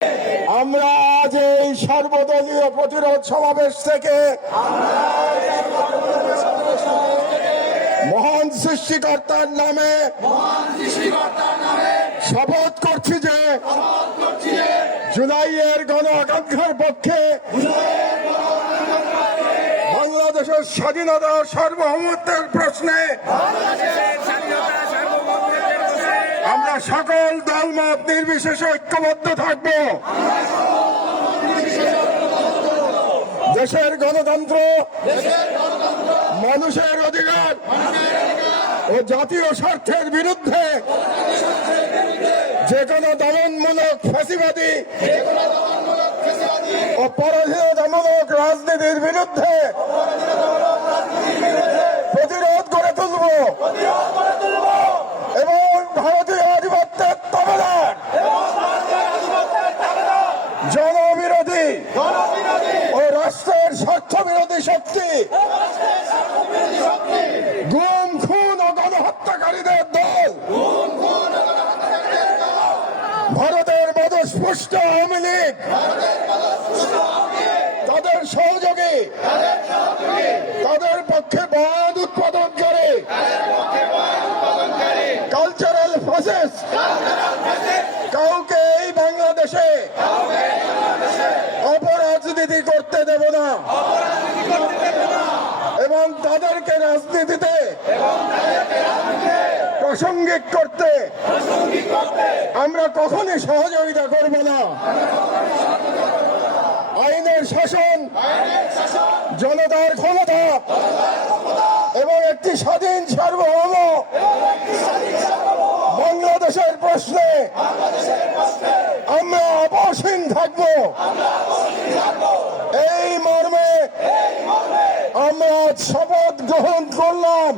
আমরা আজ এই সর্বদলীয় প্রতিরোধ সমাবেশ থেকে মহান সৃষ্টিকর্তার নামে শপথ করছি যে জুলাইয়ের গণ আকাঙ্ক্ষার পক্ষে বাংলাদেশের স্বাধীনতা সার্বভৌমত্বের প্রশ্নে আমরা সকল দলমত নির্বিশেষে ঐক্যবদ্ধ থাকব। দেশের গণতন্ত্র, মানুষের অধিকার ও জাতীয় স্বার্থের বিরুদ্ধে যে কোনো দমনমূলক ফ্যাসিবাদী ও পরাধীনতামূলক রাজনীতির বিরুদ্ধে প্রতিরোধ গড়ে তুলব এবং ভারতীয় আধিপত্যের তাবেদার জনবিরোধী ও রাষ্ট্রের স্বার্থ বিরোধী শক্তি গুম, খুন ও গণহত্যাকারীদের দল ভারতের মদস্পুষ্ট আওয়ামী লীগ, তাদের সহযোগী, তাদের পক্ষে বাদ উৎপাদনকারী কালচারাল ফ্যাসিস্ট কাউকে এই বাংলাদেশে অপরাজনীতি করতে দেব না এবং তাদেরকে রাজনীতিতে প্রাসঙ্গিক করতে আমরা কখনই সহযোগিতা করব না। আইনের শাসন, জনতার ক্ষমতা এবং একটি স্বাধীন সার্বভৌম বাংলাদেশের প্রশ্নে আমরা আপোষহীন থাকব। এই মর্মে আমরা শপথ গ্রহণ করলাম।